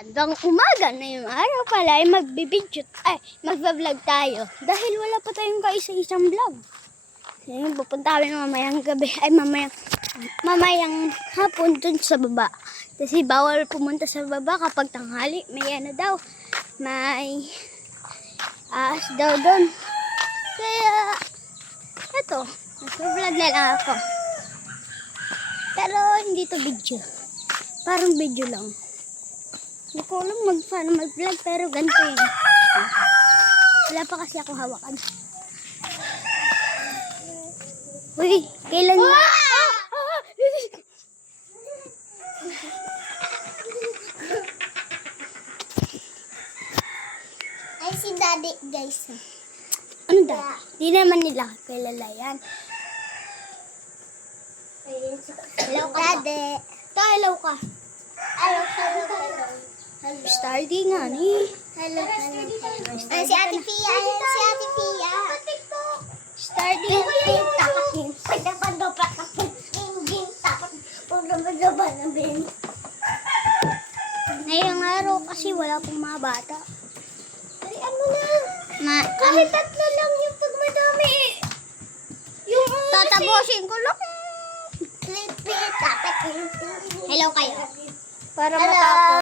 Hanggang umaga na yung araw pala ay magbablog tayo. Dahil wala pa tayong kaisa-isang vlog. Ngayon, pupunta kami mamayang gabi, mamayang hapon dun sa baba. Kasi bawal pumunta sa baba kapag tanghali. May ano daw, may ahas daw dun. Kaya, eto, nag-vlog na lang ako. Pero hindi to video. Parang video lang. Hindi ko alam paano mag-vlog pero ganito yun. Wala pa kasi ako hawakan. Uy, kailan mo? Ay, si Daddy, guys. Ano daw? Di naman nila kilala yan. Hello, Daddy. Ta, hello ka. Hello, hello. Stardy nga ni. Hello, hello. Ay, si Ate Pia. Ayan, si Ate Pia. Stardy. Ngayong araw kasi wala pong mga bata. Ay, ano na? Kahit tatlo lang yung pag madami. Yung Tatapusin ko lang. dapat Hello kayo. para matapos.